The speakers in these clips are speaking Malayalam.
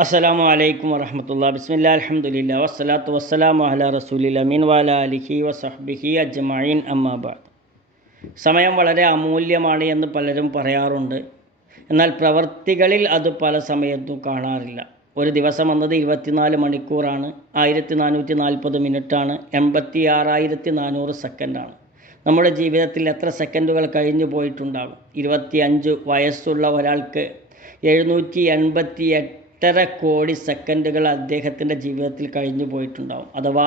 അസ്സലാമു അലൈക്കും വറഹമത്തുള്ള ബിസ്മില്ല അലഹമുല്ല വസ്സലാത്തു വസ്സലാമു അലാ റസൂലി അമീൻ വാല അലിഹി വസഹ്ബിഹി അജ്മായിൻ അമ്മാബാദ് സമയം വളരെ അമൂല്യമാണ് എന്ന് പലരും പറയാറുണ്ട്. എന്നാൽ പ്രവർത്തികളിൽ അത് പല സമയത്തും കാണാറില്ല. ഒരു ദിവസം എന്നത് ഇരുപത്തിനാല് മണിക്കൂറാണ്. ആയിരത്തി നാനൂറ്റി നാൽപ്പത് മിനിറ്റാണ്. എൺപത്തി ആറായിരത്തി നാനൂറ് സെക്കൻഡാണ്. നമ്മുടെ ജീവിതത്തിൽ എത്ര സെക്കൻഡുകൾ കഴിഞ്ഞു പോയിട്ടുണ്ടാകും ഇരുപത്തിയഞ്ച് വയസ്സുള്ള ഒരാൾക്ക് എഴുന്നൂറ്റി എൺപത്തി എട്ടര കോടി സെക്കൻഡുകൾ അദ്ദേഹത്തിന്റെ ജീവിതത്തിൽ കഴിഞ്ഞു പോയിട്ടുണ്ടാവും. അഥവാ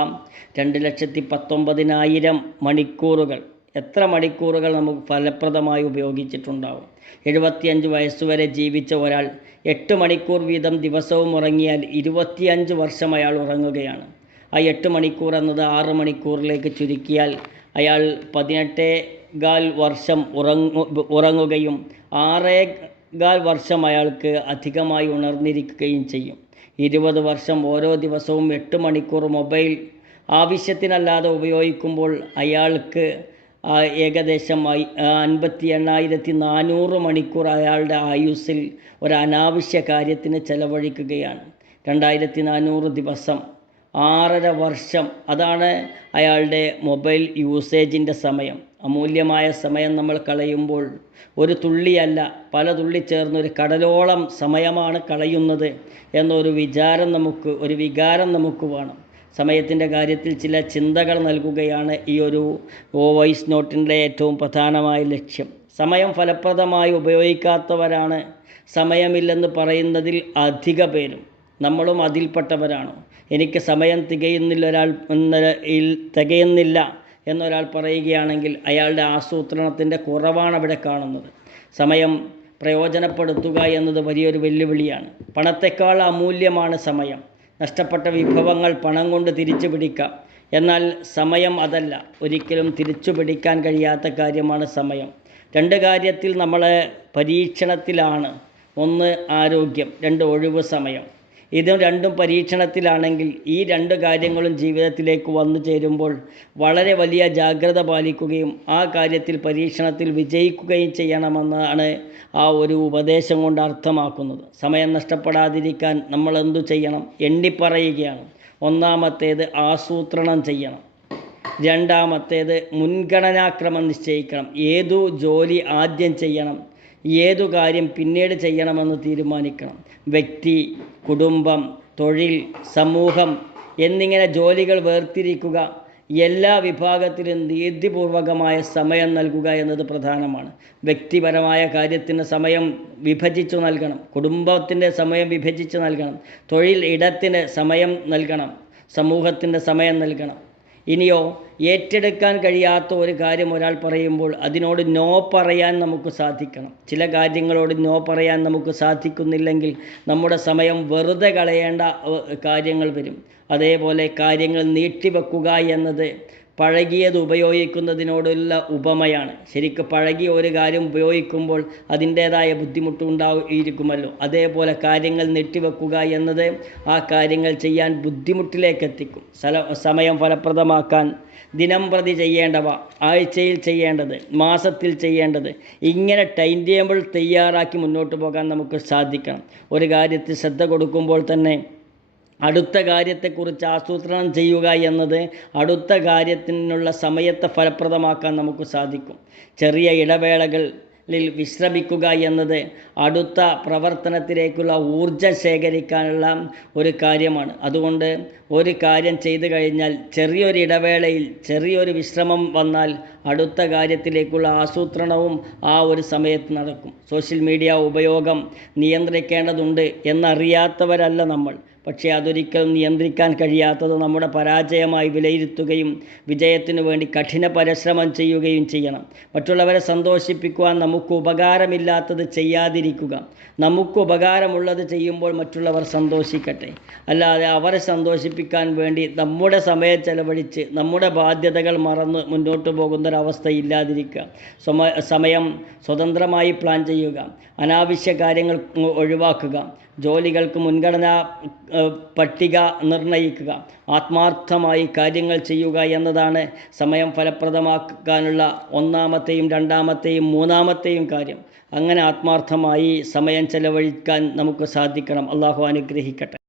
രണ്ട് ലക്ഷത്തി പത്തൊമ്പതിനായിരം മണിക്കൂറുകൾ. എത്ര മണിക്കൂറുകൾ നമുക്ക് ഫലപ്രദമായി ഉപയോഗിച്ചിട്ടുണ്ടാവും. എഴുപത്തിയഞ്ച് വയസ്സുവരെ ജീവിച്ച ഒരാൾ എട്ട് മണിക്കൂർ വീതം ദിവസവും ഉറങ്ങിയാൽ ഇരുപത്തിയഞ്ച് വർഷം അയാൾ ഉറങ്ങുകയാണ്. ആ എട്ട് മണിക്കൂർ എന്നത് ആറ് മണിക്കൂറിലേക്ക് ചുരുക്കിയാൽ അയാൾ പതിനെട്ടേ കാൽ വർഷം ഉറങ്ങു ഉറങ്ങുകയും ആറേ കാൽ വർഷം അയാൾക്ക് അധികമായി ഉണർന്നിരിക്കുകയും ചെയ്യും. ഇരുപത് വർഷം ഓരോ ദിവസവും എട്ട് മണിക്കൂർ മൊബൈൽ ആവശ്യത്തിനല്ലാതെ ഉപയോഗിക്കുമ്പോൾ അയാൾക്ക് ഏകദേശം അൻപത്തി എണ്ണായിരത്തി നാനൂറ് മണിക്കൂർ അയാളുടെ ആയുസ്സിൽ ഒരു അനാവശ്യ കാര്യത്തിന് ചെലവഴിക്കുകയാണ്. രണ്ടായിരത്തി നാനൂറ് ദിവസം ആറര വർഷം. അതാണ് അയാളുടെ മൊബൈൽ യൂസേജിന്റെ സമയം. അമൂല്യമായ സമയം നമ്മൾ കളയുമ്പോൾ ഒരു തുള്ളിയല്ല പല തുള്ളി ചേർന്ന് ഒരു കടലോളം സമയമാണ് കളയുന്നത് എന്നൊരു വിചാരം നമുക്ക് ഒരു വികാരം നമുക്ക് വേണം. സമയത്തിന്റെ കാര്യത്തിൽ ചില ചിന്തകൾ നൽകുകയാണ് ഈ ഒരു വോയിസ് നോട്ടിന്റെ ഏറ്റവും പ്രധാനമായ ലക്ഷ്യം. സമയം ഫലപ്രദമായി ഉപയോഗിക്കാത്തവരാണ് സമയമില്ലെന്ന് പറയുന്നതിൽ അധിക പേരും. നമ്മളും അതിൽപ്പെട്ടവരാണ്. എനിക്ക് സമയം തികയുന്നില്ല ഒരാൾ തികയുന്നില്ല എന്നൊരാൾ പറയുകയാണെങ്കിൽ അയാളുടെ ആസൂത്രണത്തിന്റെ കുറവാണ് അവിടെ കാണുന്നത്. സമയം പ്രയോജനപ്പെടുത്തുക എന്നത് വലിയൊരു വെല്ലുവിളിയാണ്. പണത്തെക്കാൾ അമൂല്യമാണ് സമയം. നഷ്ടപ്പെട്ട വിഭവങ്ങൾ പണം കൊണ്ട് തിരിച്ചു പിടിക്കാം. എന്നാൽ സമയം അതല്ല. ഒരിക്കലും തിരിച്ചു പിടിക്കാൻ കഴിയാത്ത കാര്യമാണ് സമയം. രണ്ട് കാര്യത്തിൽ നമ്മൾ പരീക്ഷണത്തിലാണ്. ഒന്ന് ആരോഗ്യം രണ്ട് ഒഴിവ് സമയം. ഇതും രണ്ടും പരീക്ഷണത്തിലാണെങ്കിൽ ഈ രണ്ട് കാര്യങ്ങളും ജീവിതത്തിലേക്ക് വന്നു ചേരുമ്പോൾ വളരെ വലിയ ജാഗ്രത പാലിക്കുകയും ആ കാര്യത്തിൽ പരീക്ഷണത്തിൽ വിജയിക്കുകയും ചെയ്യണമെന്നാണ് ആ ഒരു ഉപദേശം കൊണ്ട് അർത്ഥമാക്കുന്നത്. സമയം നഷ്ടപ്പെടാതിരിക്കാൻ നമ്മൾ എന്തു ചെയ്യണം? എണ്ണിപ്പറയുകയാണ്. ഒന്നാമത്തേത് ആസൂത്രണം ചെയ്യണം. രണ്ടാമത്തേത് മുൻഗണനാക്രമം നിശ്ചയിക്കണം. ഏതു ജോലി ആദ്യം ചെയ്യണം? ഏതു കാര്യം പിന്നീട് ചെയ്യണമെന്ന് തീരുമാനിക്കണം. വ്യക്തി കുടുംബം തൊഴിൽ സമൂഹം എന്നിങ്ങനെ ജോലികൾ വേർതിരിക്കുക എല്ലാ വിഭാഗത്തിലും നീതിപൂർവകമായ സമയം നൽകുക എന്നത് പ്രധാനമാണ്. വ്യക്തിപരമായ കാര്യത്തിന് സമയം വിഭജിച്ചു നൽകണം. കുടുംബത്തിന്റെ സമയം വിഭജിച്ച് നൽകണം. തൊഴിൽ ഇടത്തിന് സമയം നൽകണം. സമൂഹത്തിന്റെ സമയം നൽകണം. ഇനിയോ ഏറ്റെടുക്കാൻ കഴിയാത്ത ഒരു കാര്യം ഒരാൾ പറയുമ്പോൾ അതിനോട് നോ പറയാൻ നമുക്ക് സാധിക്കണം. ചില കാര്യങ്ങളോട് നോ പറയാൻ നമുക്ക് സാധിക്കുന്നില്ലെങ്കിൽ നമ്മുടെ സമയം വെറുതെ കളയേണ്ട കാര്യങ്ങൾ വരും. അതേപോലെ കാര്യങ്ങൾ നീട്ടിവെക്കുക എന്നത് പഴകിയത് ഉപയോഗിക്കുന്നതിനോടുള്ള ഉപമയാണ്. ശരിക്കും പഴകിയ ഒരു കാര്യം ഉപയോഗിക്കുമ്പോൾ അതിന്റേതായ ബുദ്ധിമുട്ടുണ്ടായിരിക്കുമല്ലോ. അതേപോലെ കാര്യങ്ങൾ നെട്ടിവെക്കുക എന്നത് ആ കാര്യങ്ങൾ ചെയ്യാൻ ബുദ്ധിമുട്ടിലേക്ക് എത്തിക്കും സമയം ഫലപ്രദമാക്കാൻ ദിനം പ്രതി ചെയ്യേണ്ടവ ആഴ്ചയിൽ ചെയ്യേണ്ടത് മാസത്തിൽ ചെയ്യേണ്ടത് ഇങ്ങനെ ടൈം ടേബിൾ തയ്യാറാക്കി മുന്നോട്ട് പോകാൻ നമുക്ക് സാധിക്കണം. ഒരു കാര്യത്തിൽ ശ്രദ്ധ കൊടുക്കുമ്പോൾ തന്നെ അടുത്ത കാര്യത്തെക്കുറിച്ച് ആസൂത്രണം ചെയ്യുക എന്നത് അടുത്ത കാര്യത്തിനുള്ള സമയത്തെ ഫലപ്രദമാക്കാൻ നമുക്ക് സാധിക്കും. ചെറിയ ഇടവേളകളിൽ വിശ്രമിക്കുക എന്നത് അടുത്ത പ്രവർത്തനത്തിലേക്കുള്ള ഊർജം ശേഖരിക്കാനുള്ള ഒരു കാര്യമാണ്. അതുകൊണ്ട് ഒരു കാര്യം ചെയ്തു കഴിഞ്ഞാൽ ചെറിയൊരു ഇടവേളയിൽ ചെറിയൊരു വിശ്രമം വന്നാൽ അടുത്ത കാര്യത്തിലേക്കുള്ള ആസൂത്രണവും ആ ഒരു സമയത്ത് നടക്കും. സോഷ്യൽ മീഡിയ ഉപയോഗം നിയന്ത്രിക്കേണ്ടതുണ്ട് എന്നറിയാത്തവരല്ല നമ്മൾ. പക്ഷേ അതൊരിക്കലും നിയന്ത്രിക്കാൻ കഴിയാത്തത് നമ്മുടെ പരാജയമായി വിലയിരുത്തുകയും വിജയത്തിനു വേണ്ടി കഠിന പരിശ്രമം ചെയ്യുകയും ചെയ്യണം. മറ്റുള്ളവരെ സന്തോഷിപ്പിക്കുവാൻ നമുക്ക് ഉപകാരമില്ലാത്തത് ചെയ്യാതിരിക്കുക. നമുക്ക് ഉപകാരമുള്ളത് ചെയ്യുമ്പോൾ മറ്റുള്ളവർ സന്തോഷിക്കട്ടെ. അല്ലാതെ അവരെ സന്തോഷിപ്പിക്കാൻ വേണ്ടി നമ്മുടെ സമയം ചെലവഴിച്ച് നമ്മുടെ ബാധ്യതകൾ മറന്ന് മുന്നോട്ട് പോകുന്ന ഒരവസ്ഥ ഇല്ലാതിരിക്കുക സമ സമയം സ്വതന്ത്രമായി പ്ലാൻ ചെയ്യുക. അനാവശ്യ കാര്യങ്ങൾ ഒഴിവാക്കുക. ജോലികൾക്ക് മുൻഗണന പട്ടിക നിർണയിക്കുക. ആത്മാർത്ഥമായി കാര്യങ്ങൾ ചെയ്യുക എന്നതാണ് സമയം ഫലപ്രദമാക്കാനുള്ള ഒന്നാമത്തെയും രണ്ടാമത്തെയും മൂന്നാമത്തെയും കാര്യം. അങ്ങനെ ആത്മാർത്ഥമായി സമയം ചെലവഴിക്കാൻ നമുക്ക് സാധിക്കണം. അള്ളാഹു അനുഗ്രഹിക്കട്ടെ.